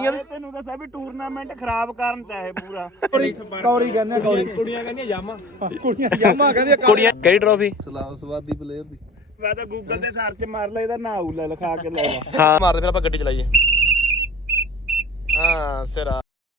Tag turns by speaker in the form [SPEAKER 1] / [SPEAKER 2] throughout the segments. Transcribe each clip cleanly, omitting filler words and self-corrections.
[SPEAKER 1] ਤੈਨੂੰ ਦੱਸਿਆ ਵੀ ਟੂਰਨਾਮੈਂਟ ਖਰਾਬ ਕਰਨ ਤੇ ਇਹ ਪੂਰਾ
[SPEAKER 2] ਕੌਰੀ ਕਹਿੰਦੇ ਕੁੜੀਆਂ ਕਹਿੰਦੀਆਂ ਯਾਮਾ ਕਹਿੰਦੀਆਂ
[SPEAKER 3] ਕੁੜੀਆਂ ਕਿਹੜੀ ਟਰੋਫੀ
[SPEAKER 2] ਸਵਾਦੀ ਪਲੇਅਰ ਦੀ
[SPEAKER 1] ਮੈਂ ਤਾਂ ਗੂਗਲ ਤੇ ਸਰਚ ਮਾਰ ਲੈ ਇਹਦਾ ਨਾਂ ਲੈ ਲਿਖਾ ਕੇ ਲੈ ਲਾ
[SPEAKER 3] ਹਾਂ ਮਾਰਦੇ ਫਿਰ ਆਪਾਂ ਗੱਡੀ ਚਲਾਈਏ ਹਾਂ ਸਿਰਾ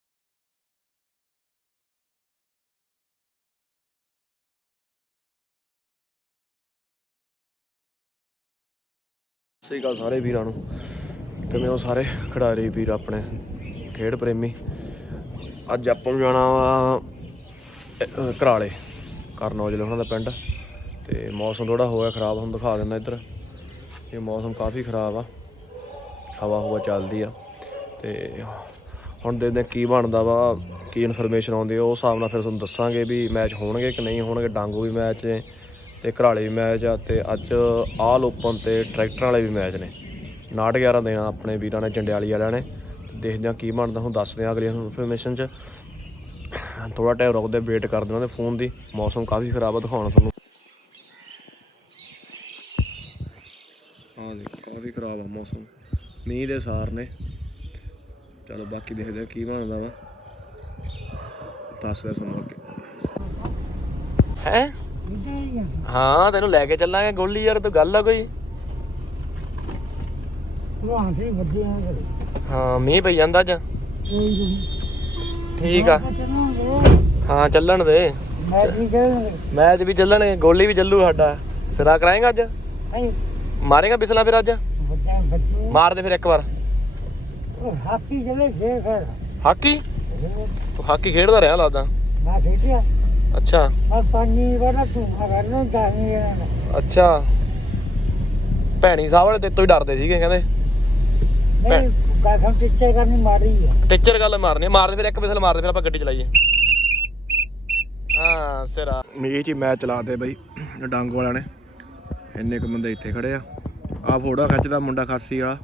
[SPEAKER 3] ਸਹੀ ਗੱਲ ਸਾਰੇ ਵੀਰਾਂ ਨੂੰ ਕਿਵੇਂ ਉਹ ਸਾਰੇ ਖਿਡਾਰੀ ਵੀਰ ਆਪਣੇ ਖੇਡ ਪ੍ਰੇਮੀ ਅੱਜ ਆਪਾਂ ਨੂੰ ਜਾਣਾ ਵਾ ਘਰਾਲੇ ਕਰਨ ਔਜਲੇ ਉਹਨਾਂ ਦਾ ਪਿੰਡ ਤੇ ਮੌਸਮ ਥੋੜਾ ਹੋਇਆ ਖਰਾਬ ਹੁਣ ਦਿਖਾ ਦਿੰਦਾ ਇੱਧਰ ਇਹ ਮੌਸਮ ਕਾਫੀ ਖਰਾਬ ਆ ਹਵਾ ਚੱਲਦੀ ਆ ਤੇ ਹੁਣ ਦੇਖਦੇ ਕੀ ਬਣਦਾ ਵਾ ਕੀ ਇਨਫੋਰਮੇਸ਼ਨ ਆਉਂਦੀ ਆ ਉਸ ਹਿਸਾਬ ਨਾਲ ਫਿਰ ਤੁਹਾਨੂੰ ਦੱਸਾਂਗੇ ਵੀ ਮੈਚ ਹੋਣਗੇ ਕਿ ਨਹੀਂ ਹੋਣਗੇ ਡਾਂਗੂ ਵੀ ਮੈਚ ਨੇ ਤੇ ਘਰਾਲੇ ਵੀ ਮੈਚ ਆ ਤੇ ਅੱਜ ਆਲ ਓਪਨ ਤੇ ਟਰੈਕਟਰਾਂ ਵਾਲੇ ਵੀ ਮੈਚ ਨੇ 9-11 ਦੇਣਾ ਆਪਣੇ ਵੀਰਾਂ ਨੇ ਜੰਡਿਆਲੀ ਵਾਲਿਆਂ ਨੇ ਦੇਖਦੇ ਹਾਂ ਕੀ ਬਣਦਾ ਹੁਣ ਦੱਸਦੇ ਹਾਂ ਅਗਲੀ ਇਨਫੋਰਮੇਸ਼ਨ 'ਚ ਥੋੜਾ ਟਾਈਮ ਰੁਕਦੇ ਵੇਟ ਕਰਦੇ ਉਹਨਾਂ ਦੇ ਫੋਨ ਦੀ ਮੌਸਮ ਕਾਫੀ ਖਰਾਬ ਆ ਦਿਖਾਉਣਾ ਤੁਹਾਨੂੰ ਹਾਂ ਜੀ ਕਾਫੀ ਖਰਾਬ ਆ ਮੌਸਮ ਮੀਂਹ ਦੇ ਸਾਰ ਨੇ ਚਲੋ ਬਾਕੀ ਦੇਖਦੇ ਹਾਂ ਕੀ ਬਣਦਾ ਵਾ ਦੱਸਦੇ ਤੁਹਾਨੂੰ ਅੱਗੇ ਹੈ ਹਾਂ ਤੈਨੂੰ ਲੈ ਕੇ ਚੱਲਾਂਗੇ ਗੋਲੀ ਯਾਰ ਤੂੰ ਗੱਲ ਆ ਕੋਈ ਹਾਂ ਮੀਂਹ ਪਈ ਜਾਂਦਾ ਅੱਜ ਠੀਕ ਆ ਹਾਂ ਚੱਲਣ ਦੇ ਮੈਚ ਵੀ ਚੱਲਣਗੇ ਗੋਲੀ ਵੀ ਚੱਲੂ ਸਾਡਾ ਸਿਰਾ ਕਰਾਏਗਾ ਅੱਜ ਮਾਰੇਗਾ ਬਿਸਲਾ ਫਿਰ ਅੱਜ ਮਾਰ ਦੇ ਫਿਰ ਇੱਕ ਵਾਰ
[SPEAKER 4] ਹਾਕੀ ਚਲੇ ਫੇਰ
[SPEAKER 3] ਹਾਕੀ ਤੂੰ ਹਾਕੀ ਖੇਡਦਾ ਰਿਹਾ ਲੱਗਦਾ
[SPEAKER 4] ਮੈਂ ਖੇਡਿਆ
[SPEAKER 3] ਅੱਛਾ
[SPEAKER 4] ਮੈਂ ਪਾਣੀ ਵਾਲਾ ਤੂੰ ਕਰਨਾ ਚਾਹੀਏ
[SPEAKER 3] ਅੱਛਾ ਭੈਣੀ ਸਾਹਿਬ ਵਾਲੇ ਤੇ ਤੋਂ ਹੀ ਡਰਦੇ ਸੀਗੇ ਕਹਿੰਦੇ
[SPEAKER 4] ਨਹੀਂ ਕਸਮ ਟੀਚਰ ਕਰਨੀ ਮਾਰੀ ਹੈ
[SPEAKER 3] ਟੀਚਰ ਗੱਲ ਮਾਰਨੀ ਮਾਰਦੇ ਫਿਰ ਇੱਕ ਬਿਸਲ ਮਾਰਦੇ ਫਿਰ ਆਪਾਂ ਗੱਡੀ ਚਲਾਈਏ ਹਾਂ ਸਿਰਾ ਮੀਂਹ 'ਚ ਹੀ ਮੈਚ ਚਲਾਦੇ ਬਈ ਡਾਂਗੋ ਵਾਲਿਆਂ ਨੇ ਇੰਨੇ ਕੁ ਬੰਦੇ ਇੱਥੇ ਖੜੇ ਆ ਆਹ ਫੋਟੋ ਖਿੱਚਦਾ ਮੁੰਡਾ ਖਾਸੀ ਵਾਲਾ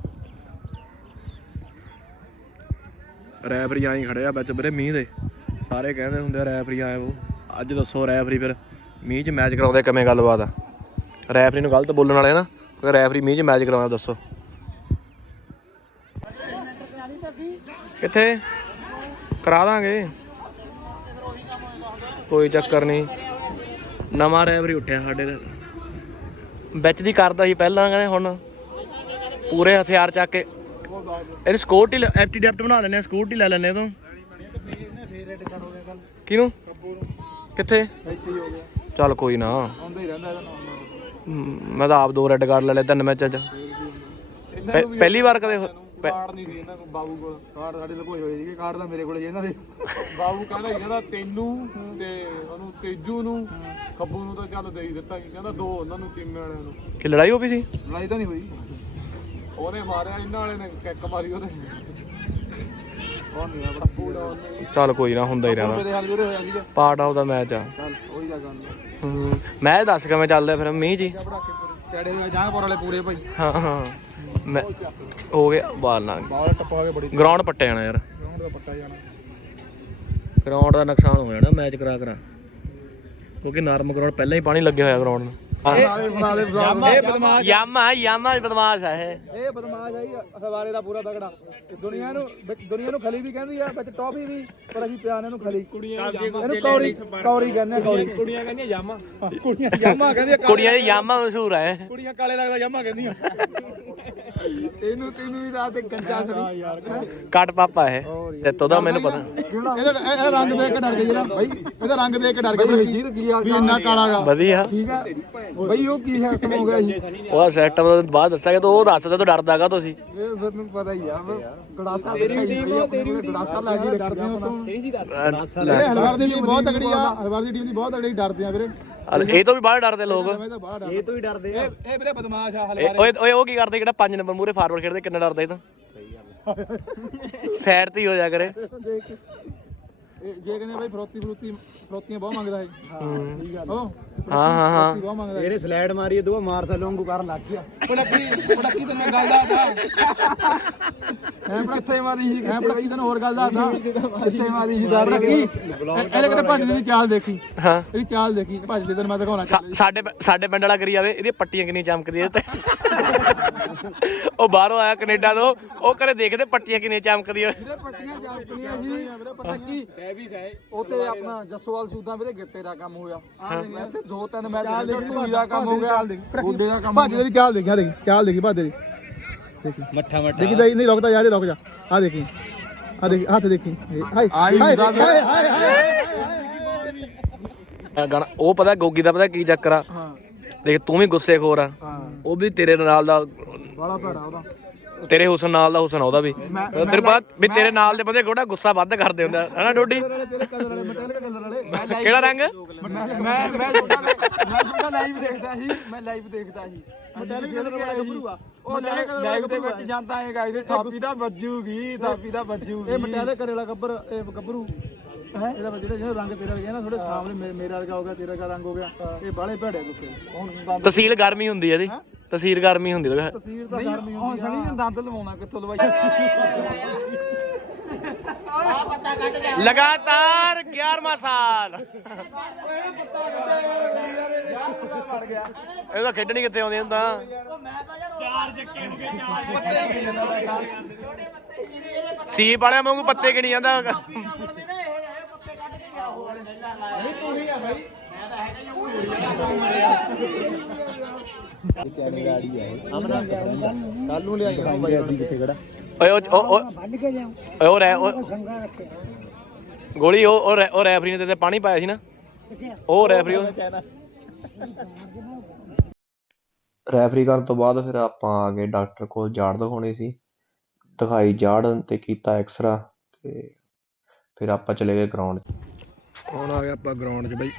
[SPEAKER 3] ਰੈਫਰੀ ਆਈ ਖੜੇ ਆ ਵਿੱਚ ਵੀਰੇ ਮੀਂਹ ਦੇ ਸਾਰੇ ਕਹਿੰਦੇ ਹੁੰਦੇ ਆ ਰੈਫਰੀ ਆਏ ਉਹ ਅੱਜ ਦੱਸੋ ਰੈਫਰੀ ਫਿਰ ਮੀਂਹ 'ਚ ਮੈਚ ਕਰਾਉਂਦੇ ਕਿਵੇਂ ਗੱਲਬਾਤ ਆ ਰੈਫਰੀ ਨੂੰ ਗਲਤ ਬੋਲਣ ਵਾਲੇ ਨਾ ਕੋਈ ਰੈਫਰੀ ਮੀਂਹ 'ਚ ਮੈਚ ਕਰਾਉਂਦਾ ਦੱਸੋ ਕਿੱਥੇ ਕਰਾ ਦਾਂਗੇ ਕੋਈ ਚੱਕਰ ਨਹੀਂ ਨਵਾਂ ਰੈਫਰੀ ਉੱਠਿਆ ਸਾਡੇ ਵਿੱਚ ਦੀ ਕਰਦਾ ਸੀ ਪਹਿਲਾਂ ਕਹਿੰਦੇ ਹੁਣ ਪੂਰੇ ਹਥਿਆਰ ਚੱਕ ਕੇ ਇਹਦੀ ਸਕੋਰਟੀ ਐਫਟੀ ਡੈਪਟ ਬਣਾ ਲੈਂਦੇ ਆ ਸਕੋਰਟੀ ਲੈ ਲੈਂਦੇ ਤੂੰ ਕਿਹਨੂੰ ਕਿੱਥੇ ਚੱਲ ਕੋਈ ਨਾ ਮੈਂ ਤਾਂ ਆਪ 2 ਰੈੱਡ ਕਾਰਡ ਲੈ ਲਏ 3 ਮੈਚਾਂ 'ਚ ਪਹਿਲੀ ਵਾਰ ਕਦੇ
[SPEAKER 2] ਕਾਰਡ ਨਹੀਂ ਸੀ ਇਹਨਾਂ ਕੋਲ ਬਾਬੂ ਕੋਲ ਕਾਰਡ ਸਾਡੇ ਲਕੋਏ ਹੋਏ ਸੀਗੇ ਕਾਰਡ ਤਾਂ ਮੇਰੇ ਕੋਲ ਇਹਨਾਂ ਦੇ ਬਾਬੂ ਕਹਿੰਦਾ ਤੈਨੂੰ ਤੇ ਉਹਨੂੰ ਤੇਜੂ ਨੂੰ ਖੱਬੂ ਨੂੰ ਤਾਂ ਚੱਲ ਦੇ ਹੀ ਦਿੱਤਾ ਸੀ ਕਹਿੰਦਾ 2 ਉਹਨਾਂ ਨੂੰ ਟੀਮ ਵਾਲਿਆਂ ਨੂੰ
[SPEAKER 3] ਕਿ ਲੜਾਈ ਹੋ ਗਈ ਸੀ
[SPEAKER 2] ਲੜਾਈ ਤਾਂ ਨਹੀਂ ਹੋਈ ਉਹਨੇ ਮਾਰਿਆ ਇਹਨਾਂ ਵਾਲੇ ਨੇ ਕਿੱਕ ਮਾਰੀ ਉਹਦੇ
[SPEAKER 3] ਚੱਲ ਕੋਈ ਨਾ ਹੁੰਦਾ ਹੀ ਰਹਿੰਦਾ ਪਾਰਟ ਆਫ ਦਾ ਮੈਚ ਆ
[SPEAKER 2] ਚੱਲ ਉਹੀ ਦਾ ਗੱਲ
[SPEAKER 3] ਮੈਚ ਦੱਸ ਕਿਵੇਂ ਚੱਲਦਾ ਫਿਰ ਮੀਂਹ ਜੀ
[SPEAKER 2] ਚੜੇ ਜਹਾਂਪੁਰ ਵਾਲੇ ਪੂਰੇ ਭਾਈ
[SPEAKER 3] ਹਾਂ ਹਾਂ ਮੈਂ ਹੋ ਗਿਆ ਬਾਲ ਨਾਲ
[SPEAKER 2] ਬਾਲ ਟੱਪਾ ਕੇ ਬੜੀ
[SPEAKER 3] ਗਰਾਊਂਡ ਪੱਟੇ ਜਾਣਾ ਯਾਰ
[SPEAKER 2] ਗਰਾਊਂਡ ਦਾ ਪੱਟਾ ਜਾਣਾ
[SPEAKER 3] ਗਰਾਊਂਡ ਦਾ ਨੁਕਸਾਨ ਹੋ ਜਾਣਾ ਮੈਚ ਕਰਾ ਕਿਉਂਕਿ ਨਰਮ ਗਰਾਊਂਡ ਪਹਿਲਾਂ ਹੀ ਪਾਣੀ ਲੱਗਿਆ ਹੋਇਆ ਗਰਾਊਂਡ ਨੂੰ
[SPEAKER 2] ਇਹ ਬਦਮਾਸ਼
[SPEAKER 3] ਯਾਮਾ ਬਦਮਾਸ਼ ਆ
[SPEAKER 2] ਇਹ ਬਦਮਾਸ਼ ਆ ਜੀ ਸਵਾਰੇ ਦਾ ਪੂਰਾ ਤਗੜਾ ਦੁਨੀਆ ਨੂੰ ਖਲੀ ਵੀ ਕਹਿੰਦੀ ਆ ਵਿੱਚ ਟੌਫੀ ਵੀ ਪਰ ਅਸੀਂ ਪਿਆਨੇ ਇਹਨੂੰ ਖਲੀ ਇਹਨੂੰ ਕੌਰੀ ਕਹਿੰਦੇ ਕੁੜੀਆਂ ਕਹਿੰਦੀਆਂ ਯਾਮਾ ਕਹਿੰਦੀਆਂ
[SPEAKER 3] ਕੁੜੀਆਂ ਦੀ ਯਾਮਾ ਮਸ਼ਹੂਰ ਆ
[SPEAKER 2] ਕੁੜੀਆਂ ਕਾਲੇ ਲੱਗਦਾ ਯਾਮਾ ਕਹਿੰਦੀਆਂ ਤੈਨੂੰ ਵੀ ਰਾਤ ਤੇ ਗੰਜਾ ਸਰੀ
[SPEAKER 3] ਕੱਟ ਪਾਪਾ ਇਹ ਤੇ ਤੋਦਾ ਮੈਨੂੰ ਪਤਾ
[SPEAKER 2] ਇਹਦਾ ਰੰਗ ਦੇਖ ਕੇ ਡਰ ਗਈ ਨਾ ਭਾਈ ਇਹਦਾ ਰੰਗ ਦੇਖ ਕੇ ਡਰ ਗਈ ਵੀ ਇੰਨਾ ਕਾਲਾਗਾ
[SPEAKER 3] ਵਧੀਆ
[SPEAKER 2] ਠੀਕ ਆ ਬਈ ਉਹ ਕੀ ਸਿਸਟਮ ਹੋ ਗਿਆ ਜੀ
[SPEAKER 3] ਉਹ ਸਿਸਟਮ ਬਾਅਦ ਦੱਸਾਂਗੇ ਤੂੰ ਉਹ ਦੱਸਦਾ ਤੂੰ ਡਰਦਾਗਾ ਤੁਸੀਂ
[SPEAKER 2] ਇਹ ਫਿਰ ਮੈਨੂੰ ਪਤਾ ਹੀ ਆ ਗੜਾਸਾ ਤੇਰੀ ਗੜਾਸਾ ਲਾ ਕੇ ਰੱਖਦੇ ਆ ਹਲਵਾਰ ਦੀ ਟੀਮ ਬਹੁਤ ਤਗੜੀ ਆ ਹਲਵਾਰ ਦੀ ਟੀਮ ਦੀ ਬਹੁਤ ਤਗੜੀ ਡਰਦੇ ਆ ਵੀਰੇ
[SPEAKER 3] ਇਹ ਤੋਂ ਵੀ ਬਾਹਰ ਡਰਦੇ ਲੋਕ
[SPEAKER 2] ਇਹ ਤੋਂ ਹੀ ਡਰਦੇ ਆ ਇਹ ਵੀਰੇ ਬਦਮਾਸ਼ ਆ ਹਲਵਾਰ
[SPEAKER 3] ਓਏ ਉਹ ਕੀ ਕਰਦੇ ਜਿਹੜਾ 5 ਨੰਬਰ ਮੂਰੇ ਫਾਰਵਰਡ ਖੇਡਦੇ ਕਿੰਨਾ ਡਰਦਾ ਇਹ ਤਾਂ ਸਹੀ ਗੱਲ ਸਾਈਡ ਤੇ ਹੀ ਹੋ ਜਾ ਕਰੇ
[SPEAKER 2] ਜੇ ਕਹਿੰਦੇ ਬਾਈ ਫਰੋਤੀਆਂ ਬਹੁਤ ਮੰਗਦਾ ਹੈ ਠੀਕ ਗੱਲ
[SPEAKER 3] ਹਾਂ
[SPEAKER 2] ਬਹੁਤ ਮੰਗਦਾ
[SPEAKER 4] ਇਹਨੇ ਸਲਾਈਡ ਮਾਰੀ ਦੋ ਮਾਰ ਥੱਲੋਂ ਵਾਂਗੂ ਕਰਨ ਲੱਗ ਗਿਆ
[SPEAKER 2] ਪੜਕੀ ਤੇ ਮੈਂ ਗੱਲ ਦਾ ਕਿੱਥੇ ਮਾਰੀ ਸੀ ਕਿੱਥੇ ਬਈ ਤੈਨੂੰ ਹੋਰ ਗੱਲ ਦੱਸਦਾ ਕਿੱਥੇ ਮਾਰੀ ਸੀ ਦੱਸ ਰੱਖੀ ਇਹਨੇ ਕਿਤੇ ਭੱਜਦੀ ਦੀ ਚਾਲ ਦੇਖੀ
[SPEAKER 3] ਹਾਂ
[SPEAKER 2] ਇਹਦੀ ਚਾਲ ਦੇਖੀ ਭੱਜਦੇ ਤੈਨੂੰ ਮੈਂ ਦਿਖਾਉਣਾ
[SPEAKER 3] ਸਾਡੇ ਪਿੰਡ ਵਾਲਾ ਕਰੀ ਜਾਵੇ ਇਹਦੀਆਂ ਪੱਟੀਆਂ ਕਿੰਨੀਆਂ ਚਮਕਦੀਆਂ ਤੇ ਉਹ ਬਾਹਰੋਂ ਆਇਆ ਕੈਨੇਡਾ ਤੋਂ ਉਹ ਘਰੇ ਦੇਖਦੇ ਪੱਟੀਆਂ ਕਿੰਨੀਆਂ ਚਮਕਦੀਆਂ
[SPEAKER 2] ਵੀਰੇ ਪੱਟੀਆਂ ਜਾਂਦੀਆਂ ਜੀ ਵੀਰੇ ਪਤਾ ਕੀ ਉਹ ਤੇ ਆਪਣਾ ਜੱਸੋਵਾਲ ਸੂਦਾਂ ਵੀਰੇ ਗਿੱਟੇ ਦਾ ਕੰਮ ਹੋਇਆ ਮੈਂ ਤੇ 2-3 ਮੈਚ ਟੂਈ ਦਾ ਕੰਮ ਹੋ ਗਿਆ ਗੋਡੇ ਦਾ ਕੰਮ
[SPEAKER 5] ਭੱਜ ਤੇਰੀ ਚਾਲ ਦੇਖੀ ਆ ਦੇਖੀ ਚਾਲ ਦੇਖੀ ਭੱਜ ਤੇਰੀ ਦੇਖੀ ਮੱਠਾ ਦੇਖੀ ਨਹੀਂ ਰੁਕਦਾ ਯਾਰ ਰੁਕ ਜਾ ਆ ਦੇਖੀ ਹੱਥ ਦੇਖੀ ਹਾਏ ਹਾਏ ਹਾਏ ਹਾਏ
[SPEAKER 3] ਗਾਣਾ ਉਹ ਪਤਾ ਗੋਗੀ ਦਾ ਪਤਾ ਕੀ ਚੱਕਰ ਆ ਦੇਖ ਤੂੰ ਵੀ ਗੁੱਸੇ ਖੋਰ ਆ ਉਹ ਵੀ ਤੇਰੇ ਨਾਲ ਦਾ
[SPEAKER 2] ਬੜਾ ਭੜਾ ਉਹਦਾ
[SPEAKER 3] ਤੇਰੇ ਹੁਸਨ ਨਾਲ ਦਾ ਹੁਸਨ ਉਹਦਾ ਵੀ ਤੇਰੇ ਬਾਅਦ ਵੀ ਤੇਰੇ ਨਾਲ ਦੇ ਬੰਦੇ ਕੋੜਾ ਗੁੱਸਾ ਵੱਧ ਕਰਦੇ ਹੁੰਦਾ ਹਨਾ ਡੋਡੀ
[SPEAKER 2] ਤੇਰੇ ਕਲਰ ਵਾਲੇ ਮਟੈਲ ਕਲਰ ਵਾਲੇ
[SPEAKER 3] ਕਿਹੜਾ ਰੰਗ
[SPEAKER 2] ਮੈਂ ਲਾਈਵ ਦੇਖਦਾ ਸੀ ਮਟੈਲ ਕਲਰ ਵਾਲਾ ਗੱਭਰੂ ਆ ਉਹ ਲਾਈਵ ਦੇ ਵਿੱਚ ਜਾਂਦਾ ਹੈਗਾ ਇਹਦੇ ਥਾਪੀ ਦਾ ਵੱਜੂਗੀ ਇਹ ਮਟੈਲ ਕਰੇ ਵਾਲਾ ਗੱਭਰੂ ਇਹਦਾ ਜਿਹੜੇ ਰੰਗ ਤੇਰੇ ਵਰਗੇ ਨਾ ਥੋੜੇ ਸਾਹਮਣੇ ਮੇਰੇ ਵਰਗਾ ਹੋ ਗਿਆ ਤੇਰਾ ਵਰਗਾ ਰੰਗ ਹੋ ਗਿਆ ਇਹ ਬਾਲੇ ਭੜੇ ਗੁੱਸੇ ਹੁਣ
[SPEAKER 3] ਤਹਿਸੀਲ ਗਰਮੀ ਹੁੰਦੀ ਇਹਦੀ ਤਹਿਸੀਲ ਗਰਮੀ ਹੁੰਦੀ
[SPEAKER 2] ਤਸਵੀਰ ਤਾਂ ਗਰਮੀ ਹੁੰਦੀ ਆ ਸਣੀ ਨੇ ਦੰਦ ਲਵਾਉਣਾ ਕਿੱਥੋਂ ਲਵਾਈ
[SPEAKER 3] ਲਗਾਤਾਰ 11ਵਾਂ ਸਾਲ ਇਹ ਤਾਂ ਖੇਡਣੀ ਕਿੱਥੇ ਆਉਂਦੀ ਹੁੰਦਾ ਸੀਪ ਵਾਲਿਆਂ ਵਾਂਗੂ ਪੱਤੇ ਗਿਣੀ ਜਾਂਦਾ
[SPEAKER 5] ਕੱਲ ਨੂੰ ਲਿਆ ਕੇ ਬਾਈ ਕਿੱਥੇ ਖੜਾ
[SPEAKER 3] ਓਏ ਗੋਲੀ ਉਹ ਰੈਫਰੀ ਨੇ ਤੇ ਪਾਣੀ ਪਾਇਆ ਸੀ ਨਾ ਉਹ ਰੈਫਰੀ ਕਰਨ ਤੋਂ ਬਾਅਦ ਫਿਰ ਆਪਾਂ ਆ ਗਏ ਡਾਕਟਰ ਕੋਲ ਜਾੜ ਦਿਖਾਉਣੀ ਸੀ ਦਿਖਾਈ ਜਾੜ ਤੇ ਕੀਤਾ ਐਕਸਰਾ ਤੇ ਫਿਰ ਆਪਾਂ ਚਲੇ ਗਏ ਗਰਾਊਂਡ 'ਚ ਹੁਣ ਆ ਗਿਆ ਆਪਾਂ ਗਰਾਊਂਡ 'ਚ ਬਈ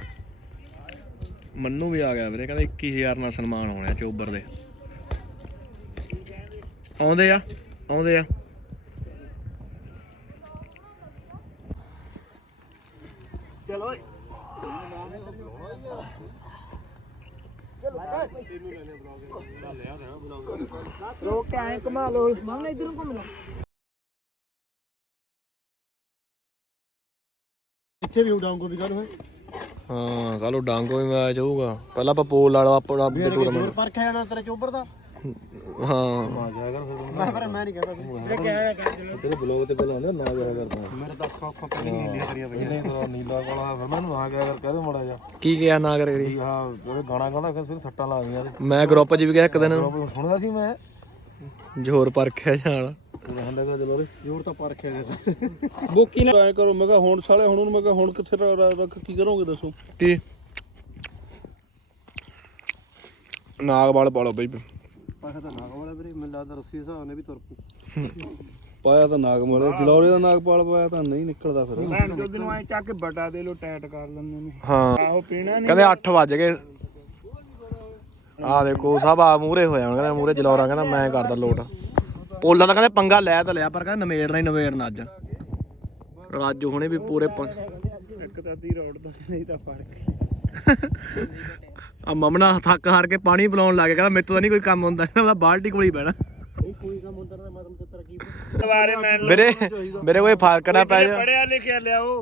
[SPEAKER 3] ਮੰਨੂ ਵੀ ਆ ਗਿਆ ਵੀਰੇ ਕਹਿੰਦਾ 21000 ਨਾਲ ਸਨਮਾਨ ਹੋਣਾ ਚੋਬਰ ਦੇ ਆਉਂਦੇ ਆ
[SPEAKER 1] ਚਲੋ ਰੋਕ ਕੇ ਆਏ ਘੁਮਾ ਲੋ ਮਾਮਲਾ ਇਧਰ ਨੂੰ ਘੁੰਮ ਲੋ
[SPEAKER 5] ਇੱਥੇ ਵੀ ਉਡਾਉਂਗੋ ਵੀ ਗੱਲ ਹੋਏ
[SPEAKER 3] ਹਾਂ ਕੱਲ ਡਾਂਗੋ ਵੀ ਮੈਚ ਹੋਊਗਾ ਪਹਿਲਾਂ ਆਪਾਂ ਪੋਲ ਲਾ ਲਓ ਆਪਣਾ ਟੂਰਨਾਮੈਂਟ
[SPEAKER 5] ਪਰਖਿਆ ਜਾਣਾ ਤੇਰੇ ਚੋਬਰ ਦਾ
[SPEAKER 3] ਹਾਂ
[SPEAKER 5] ਮੈਂ ਨਹੀਂ ਕਹਿੰਦਾ
[SPEAKER 2] ਤੇਰੇ ਬਲੌਗ ਤੇ ਪਹਿਲਾਂ ਆਉਂਦਾ ਨਾ ਜਾਇਆ ਕਰਦਾ
[SPEAKER 5] ਮੇਰੇ ਤਾਂ ਅੱਖਾਂ ਪਹਿਲਾਂ ਨੀਲੀਆਂ ਕਰੀਆਂ ਪਈਆਂ
[SPEAKER 2] ਨਹੀਂ ਨੀਲਾ ਕੋਲਾ ਫਿਰ ਮੈਨੂੰ ਆ ਗਿਆ ਕਰ ਕਹਦੇ ਮੜਾ ਜਾ
[SPEAKER 3] ਕੀ ਕਿਹਾ ਨਾ ਕਰੀ
[SPEAKER 2] ਹਾਂ ਉਹ ਗਾਣਾ ਗਾਉਂਦਾ ਸਿਰ ਸੱਟਾਂ ਲਾ ਦੀਆਂ
[SPEAKER 3] ਮੈਂ ਗਰੁੱਪ 'ਚ ਵੀ ਗਿਆ ਇੱਕ ਦਿਨ
[SPEAKER 2] ਸੁਣਦਾ ਸੀ ਮੈਂ
[SPEAKER 3] ਜ਼ੋਰ ਪਰਖਿਆ ਜਾਣ
[SPEAKER 5] ਜ਼ੋਰ ਤਾਂ ਪਰਖਿਆ ਗਿਆ ਬੋਕੀ ਨਾ ਐ ਕਰੋ ਮੈਂ ਕਿਹਾ ਹੁਣ ਸਾਲੇ ਹੁਣ ਮੈਂ ਕਿਹਾ ਹੁਣ ਕਿੱਥੇ ਰੱਖ ਕੀ ਕਰੋਗੇ ਦੱਸੋ
[SPEAKER 3] ਕੀ ਨਾਗ ਵਾਲ ਪਾ ਲਓ ਬਈ
[SPEAKER 5] ਪਾਇਆ ਤਾਂ ਨਾਗ ਵਾਲਾ ਵੀਰੇ ਮੈਨੂੰ ਲੱਗਦਾ ਰੱਸੀ ਹਿਸਾਬ ਨੇ ਵੀ ਤੁਰ ਪੂ ਪਾਇਆ ਤਾਂ ਨਾਗ ਵਾਲਾ ਜਲੌਰੇ ਦਾ ਨਾਗ ਪਾਲ ਪਾਇਆ ਤਾਂ ਨਹੀਂ ਨਿਕਲਦਾ ਫਿਰ
[SPEAKER 1] ਭੈਣ ਚੋਦ ਨੂੰ ਐ ਚੱਕ ਕੇ ਬਟਾ ਦੇ ਲੋ ਟਾਈਟ ਕਰ ਲੈਂਦੇ ਨੇ
[SPEAKER 3] ਹਾਂ
[SPEAKER 1] ਆਹੋ ਪੀਣਾ ਨਹੀਂ
[SPEAKER 3] ਕਹਿੰਦੇ 8 ਵੱਜ ਗਏ ਆ ਦੇਖੋ ਸਭ ਆ ਮੂਹਰੇ ਹੋਇਆ ਕਹਿੰਦਾ ਮੂਹਰੇ ਜਲੌਰਾ ਕਹਿੰਦਾ ਮੈਂ ਕਰਦਾ ਲੋਟ ਪੋਲਾ ਤਾਂ ਕਹਿੰਦੇ ਪੰਗਾ ਲੈ ਤਾਂ ਲਿਆ ਪਰ ਕਹਿੰਦਾ ਨਵੇੜਨਾ ਹੀ ਨਵੇੜਨਾ ਅੱਜ ਰਾਜੂ ਹੁਣੇ ਵੀ ਪੂਰੇ
[SPEAKER 1] ਇੱਕ ਤਾਂ ਅੱਧੀ ਰੋਡ ਦਾ ਨਹੀਂ ਤਾਂ ਫੜ ਕੇ
[SPEAKER 3] ਆ ਮਮਨਾ ਥੱਕ ਹਾਰ ਕੇ ਪਾਣੀ ਪਿਲਾਉਣ ਲੱਗ ਗਿਆ ਕਹਿੰਦਾ ਮੇਰੇ ਤੋਂ ਤਾਂ ਨਹੀਂ ਕੋਈ ਕੰਮ ਹੁੰਦਾ ਕਹਿੰਦਾ ਬਾਲਟੀ ਕੋਲ ਹੀ ਬਹਿਣਾ
[SPEAKER 5] ਕੋਈ ਕੰਮ ਹੁੰਦਾ ਨਾ ਮਤਲਬ ਤੇ ਤਰਕੀਬ
[SPEAKER 1] ਦੁਬਾਰੇ ਮੈਂ
[SPEAKER 3] ਮੇਰੇ ਕੋਈ ਫਰਕ ਨਾ ਪੈ ਜਾ
[SPEAKER 1] ਪੜਿਆ ਲਿਖਿਆ ਲਿਆਓ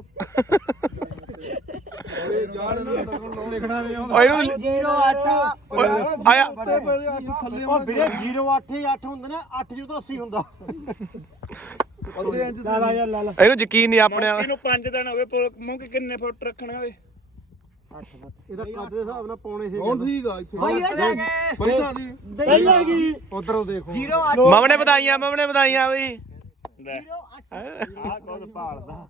[SPEAKER 2] ਲਿਖਣਾ ਨਹੀਂ
[SPEAKER 3] ਓਏ ਇਹਨੂੰ
[SPEAKER 4] 08
[SPEAKER 3] ਆਇਆ
[SPEAKER 5] ਉਹ ਵੀਰੇ 08 ਹੀ 8 ਹੁੰਦਾ ਨਾ 8 ਜਦੋਂ ਤਾਂ 80 ਹੁੰਦਾ ਅੱਧੇ ਇੰਚ
[SPEAKER 4] ਲਾ ਯਾਰ ਲਾ
[SPEAKER 3] ਇਹਨੂੰ ਯਕੀਨ ਨਹੀਂ ਆਪਣੇ
[SPEAKER 1] ਇਹਨੂੰ 5 ਦਿਨ ਹੋ ਗਏ ਮੂੰਹ ਕਿ ਕਿੰਨੇ ਫੁੱਟ ਰੱਖਣਾ ਓਏ
[SPEAKER 5] ਇਹਦਾ ਕੱਦ ਦੇ ਹਿਸਾਬ ਨਾਲ ਪੌਣੇ 6 ਹੁਣ ਠੀਕ ਆ ਇੱਥੇ
[SPEAKER 4] ਬਈ
[SPEAKER 5] ਬਈ
[SPEAKER 4] ਗਈ
[SPEAKER 5] ਉਧਰੋਂ ਦੇਖੋ
[SPEAKER 4] 08
[SPEAKER 3] ਮਮਨੇ ਵਧਾਈਆਂ ਬਈ
[SPEAKER 1] ਲੈ ਆਹ ਕੁਝ ਭਾਲਦਾ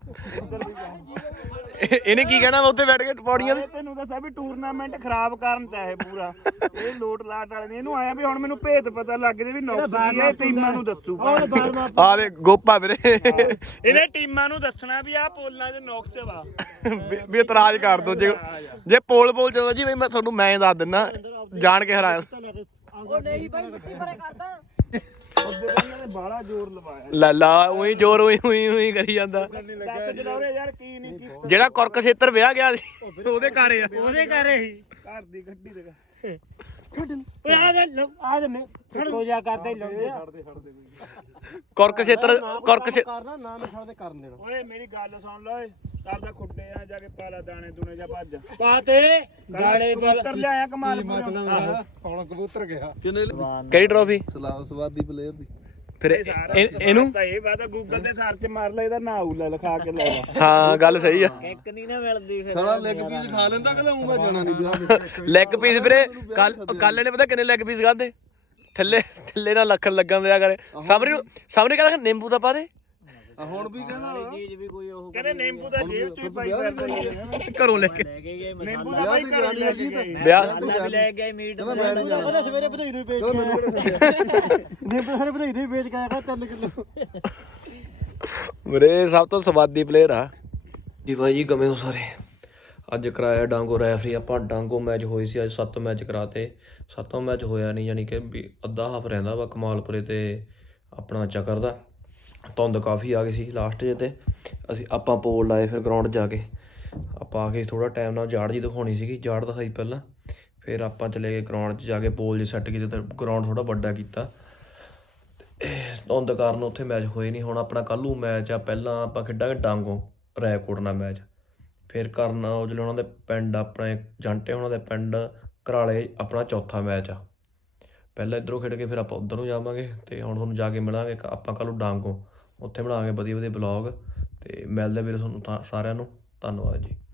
[SPEAKER 3] ਇਹਨੇ ਕੀ ਕਹਿਣਾ ਉੱਥੇ ਬੈਠ ਕੇ ਪੌੜੀਆਂ ਤੇ
[SPEAKER 1] ਤੈਨੂੰ ਦੱਸਿਆ ਵੀ ਟੂਰਨਾਮੈਂਟ ਖਰਾਬ ਕਰਨ ਚਾਹੇ ਪੂਰਾ ਇਹ ਲੋਟ ਲਾਟ ਵਾਲੇ ਨੇ ਇਹਨੂੰ ਆਇਆ ਵੀ ਹੁਣ ਮੈਨੂੰ ਭੇਤ ਪਤਾ ਲੱਗ ਜੇ ਵੀ ਨੌਕਰੀ ਹੈ ਟੀਮਾਂ ਨੂੰ ਦੱਸੂ
[SPEAKER 3] ਆ ਦੇ ਗੋਪਾ ਵੀਰੇ
[SPEAKER 1] ਇਹਨੇ ਟੀਮਾਂ ਨੂੰ ਦੱਸਣਾ ਵੀ ਆਹ ਪੋਲਾਂ 'ਚ ਨੁਕਸ ਵਾ
[SPEAKER 3] ਵੀ ਇਤਰਾਜ਼ ਕਰ ਦੋ ਜੇ ਪੋਲ ਜਦੋਂ ਜੀ ਬਈ ਮੈਂ ਤੁਹਾਨੂੰ ਮੈਂ ਦੱਸ ਦਿੰਦਾ ਜਾਣ ਕੇ ਹਰਾਇਆ
[SPEAKER 4] ਉਹ ਨਹੀਂ ਬਈ ਮਿੱਟੀ ਭਰੇ ਕਰਦਾ
[SPEAKER 1] ਉਹਦੇ ਬੰਦੇ ਨੇ ਬਾਹਲਾ ਜ਼ੋਰ ਲਵਾਇਆ
[SPEAKER 3] ਲਾ ਉਹੀ ਜ਼ੋਰ ਉਹੀ ਕਰੀ ਜਾਂਦਾ
[SPEAKER 1] ਟੱਕ ਜਲਾਉਰੇ ਯਾਰ ਕੀ ਨਹੀਂ ਕੀ
[SPEAKER 3] ਜਿਹੜਾ ਕੁਰਕਸ਼ੇਤਰ ਵਿਆਹ ਗਿਆ ਸੀ ਉਹਦੇ ਘਰ ਆ
[SPEAKER 4] ਉਹਦੇ ਘਰੇ ਹੀ
[SPEAKER 1] ਘਰ ਦੀ ਗੱਡੀ ਦੇ
[SPEAKER 4] ਓਏ ਆ ਦੇ ਮੈਂ ਇੱਕੋ ਜਿਹਾ ਕਰਦੇ ਹੀ ਲਾਉਂਦੇ ਆ
[SPEAKER 3] ਕੁਰਕਸ਼ੇਤਰ
[SPEAKER 5] ਕਰਨਾ ਨਾ ਮਿਠਾਣ ਦੇ ਕਰਨ ਦੇਣਾ
[SPEAKER 1] ਓਏ ਮੇਰੀ ਗੱਲ ਸੁਣ ਲੈ ਓਏ ਆਪਦਾ ਖੁੱਡੇ ਆ ਜਾ ਕੇ ਪਾਲਾ ਦਾਣੇ ਦੂਣੇ ਜਾ ਭੱਜ
[SPEAKER 4] ਪਾਤੇ ਗਾਲੇ ਪਰ
[SPEAKER 1] ਕਬੂਤਰ ਲਿਆਇਆ ਕਮਾਲ
[SPEAKER 5] ਕੌਣ ਕਬੂਤਰ ਗਿਆ
[SPEAKER 3] ਕਿਹੜੀ ਟਰੋਫੀ
[SPEAKER 2] ਸਵਾਦੀ ਪਲੇਅਰ ਦੀ
[SPEAKER 3] ਫਿਰ ਇਹਨੂੰ
[SPEAKER 1] ਤਾਂ ਇਹ ਬਾਤ ਗੂਗਲ ਤੇ ਸਰਚ ਮਾਰ ਲੈ ਇਹਦਾ ਨਾਂ ਉਲਾ ਲਿਖਾ ਕੇ ਲੈ ਲਾ
[SPEAKER 3] ਹਾਂ ਗੱਲ ਸਹੀ ਆ
[SPEAKER 4] ਇੱਕ ਨਹੀਂ ਨਾ ਮਿਲਦੀ ਫਿਰ
[SPEAKER 2] ਸਾਲਾ ਲੈਗ ਪੀਸ ਖਾ ਲੈਂਦਾ ਕਿ ਲਾਉਂ ਮੈਂ ਜਾਣਾ ਨਹੀਂ ਵਿਆਹ
[SPEAKER 3] ਲੈਗ ਪੀਸ ਵੀਰੇ ਕੱਲ ਇਹਨੇ ਪਤਾ ਕਿੰਨੇ ਲੈਗ ਪੀਸ ਖਾਦੇ ਥੱਲੇ ਨਾਲ ਲੱਖਣ ਲੱਗਾ ਵਿਆ ਕਰੇ ਸਾਹਮਣੇ ਕਹਿੰਦਾ ਨਿੰਬੂ ਦਾ ਪਾ ਦੇ
[SPEAKER 2] ਹੁਣ ਵੀ ਕਹਿੰਦਾ ਵਾ
[SPEAKER 4] ਚੀਜ਼ ਵੀ ਕੋਈ ਉਹ
[SPEAKER 1] ਕਹਿੰਦੇ ਨਿੰਬੂ ਦਾ ਜੇਬ ਚ ਹੀ ਪਾਈ ਫਿਰਦਾ ਜੀ।
[SPEAKER 3] ਘਰੋਂ ਲੈ ਕੇ
[SPEAKER 4] ਲੈ ਕੇ ਗਏ
[SPEAKER 1] ਨਿੰਬੂ ਦਾ ਬਾਈ ਘਰੋਂ ਲੈ ਕੇ ਗਏ
[SPEAKER 3] ਵਿਆਹ
[SPEAKER 4] ਮਸਾਲਾ ਵੀ ਲੈ ਕੇ ਗਏ ਮੀਟ
[SPEAKER 2] ਮੈਂ ਨਹੀਂ ਜਾਣਾ
[SPEAKER 5] ਸਵੇਰੇ ਵਧਾਈ ਦੇ ਵੇਚ ਕੇ ਨਿੰਬੂ ਸਾਰੇ ਵਧਾਈ ਦੇ ਵੇਚ ਕੇ ਆਇਆ 3 ਕਿਲੋ
[SPEAKER 3] ਵੀਰੇ ਸਭ ਤੋਂ ਸਵਾਦੀ ਪਲੇਅਰ ਆ ਜੀ ਬਾਈ ਜੀ ਕਿਵੇਂ ਹੋ ਸਾਰੇ ਅੱਜ ਕਰਾਇਆ ਡਾਂਗੋ ਰੈਫਰੀ ਆਪਾਂ ਡਾਂਗੋ ਮੈਚ ਹੋਈ ਸੀ ਅੱਜ 7 ਮੈਚ ਕਰਾਤੇ 7ਵਾਂ ਮੈਚ ਹੋਇਆ ਨਹੀਂ ਯਾਨੀ ਕਿ ਵੀ ਅੱਧਾ ਹਾਫ ਰਹਿੰਦਾ ਵਾ ਕਮਾਲਪੁਰੇ ਤੇ ਆਪਣਾ ਚੱਕਰ ਦਾ ਧੁੰਦ ਕਾਫੀ ਆ ਗਈ ਸੀ ਲਾਸਟ 'ਚ ਤੇ ਆਪਾਂ ਪੋਲ ਲਾਏ ਫਿਰ ਗਰਾਊਂਡ ਜਾ ਕੇ ਆਪਾਂ ਆ ਕੇ ਥੋੜਾ ਟਾਈਮ ਨਾਲ ਜਾੜ ਜੀ ਦਿਖਾਉਣੀ ਸੀਗੀ ਜਾੜ ਦਿਖਾਈ ਪਹਿਲਾਂ ਫਿਰ ਆਪਾਂ ਚਲੇ ਗਏ ਗਰਾਊਂਡ 'ਚ ਜਾ ਕੇ ਪੋਲ ਜੀ ਸੈੱਟ ਕੀਤੇ ਤੇ ਗਰਾਊਂਡ ਥੋੜਾ ਵੱਡਾ ਕੀਤਾ ਧੁੰਦ ਕਾਰਨ ਉੱਥੇ ਮੈਚ ਹੋਏ ਨਹੀਂ ਹੁਣ ਆਪਣਾ ਕੱਲ੍ਹ ਨੂੰ ਮੈਚ ਆ ਪਹਿਲਾਂ ਆਪਾਂ ਖੇਡਾਂਗੇ ਡਾਂਗੋ ਰਾਏਕੋਟ ਨਾਲ ਮੈਚ ਫਿਰ ਕਰਨ ਔਜਲੇ ਉਹਨਾਂ ਦੇ ਪਿੰਡ ਆਪਣੇ ਜਾਂਟੇ ਉਹਨਾਂ ਦੇ ਪਿੰਡ ਘਰਾਲੇ ਆਪਣਾ ਚੌਥਾ ਮੈਚ ਆ ਪਹਿਲਾਂ ਇੱਧਰੋਂ ਖੇਡ ਕੇ ਫਿਰ ਆਪਾਂ ਉੱਧਰ ਨੂੰ ਜਾਵਾਂਗੇ ਤੇ ਹੁਣ ਤੁਹਾਨੂੰ ਜਾ ਕੇ ਮਿਲਾਂਗੇ ਆਪਾਂ ਕੱਲ੍ਹ ਨੂੰ ਡਾਂਗੋ ਉੱਥੇ ਬਣਾਵਾਂਗੇ ਵਧੀਆ ਵਧੀਆ ਬਲੌਗ ਤੇ ਮਿਲਦੇ ਵੀਰੇ ਤੁਹਾਨੂੰ ਸਾਰਿਆਂ ਨੂੰ ਧੰਨਵਾਦ ਜੀ।